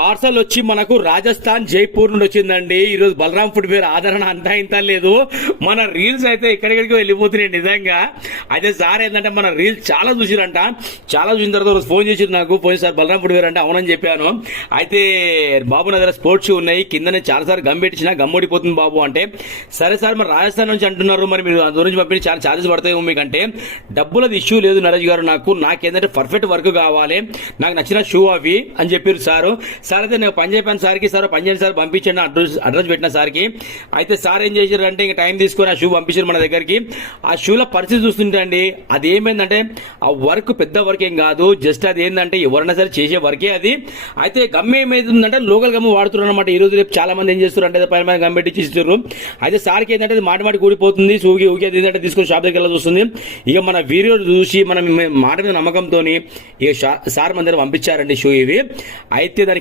Parcel వచ్చి మనకు రాజస్థాన్ జైపూర్ నుండి వచ్చిందండి. ఈరోజు బలరాం ఫుట్వేర్ ఆదరణ అంతా ఇంత లేదు. మన రీల్స్ అయితే ఎక్కడికెక్కడికి వెళ్ళిపోతున్నాయి నిజంగా. అయితే సార్ ఏంటంటే మన రీల్స్ చాలా చూసిరంట. చాలా చూసిన తర్వాత ఫోన్ చేసిరు నాకు. ఫోన్ సార్ బలరాం ఫుట్వేర్ అంటే అవునని చెప్పాను. అయితే బాబు నా దగ్గర స్పోర్ట్స్ షూ ఉన్నాయి, కిందనే చాలా సార్లు గమ్ పెట్టించిన గమ్మడిపోతుంది బాబు అంటే, సరే సార్ మరి రాజస్థాన్ నుంచి అంటున్నారు, మరి మీరు అందు నుంచి పంపించి చాలా ఛార్జెస్ పడతాయి మీకంటే. డబ్బులది ఇష్యూ లేదు నరేష్ గారు, నాకేంటంటే పర్ఫెక్ట్ వర్క్ కావాలి, నాకు నచ్చిన షూ అవి అని చెప్పారు సారు. సార్ అయితే నేను పని చెప్పాను సార్కి, సార్ పని చేయండి సార్ పంపించండి అడ్రస్ పెట్టిన సార్కి. అయితే సార్ ఏం చేశారు అంటే ఇంకా టైం తీసుకొని ఆ షూ పంపించారు మన దగ్గరికి. ఆ షూల పరిస్థితి చూస్తుంటే అండి అది ఏమైందంటే ఆ వర్క్ పెద్ద వర్క్ ఏం కాదు, జస్ట్ అది ఏంటంటే ఎవరైనా సరే చేసే వర్కే అది. అయితే గమ్ ఏమైతుందంటే లోకల్ గమ్ వాడుతున్నారు అనమాట. ఈ రోజు రేపు చాలా మంది ఏం చేస్తారు అంటే పైన గమ్ పెట్టి ఇస్తారు. అయితే సార్కి ఏంటంటే మాటి కూడిపోతుంది, ఊగి ఏంటంటే తీసుకొని షాప్ దగ్గర చూస్తుంది. ఇక మన వీడియో చూసి మనం మాట మీద నమ్మకంతో ఇక సార్ మన దగ్గర పంపించారండి షూ ఇవి. అయితే దానికి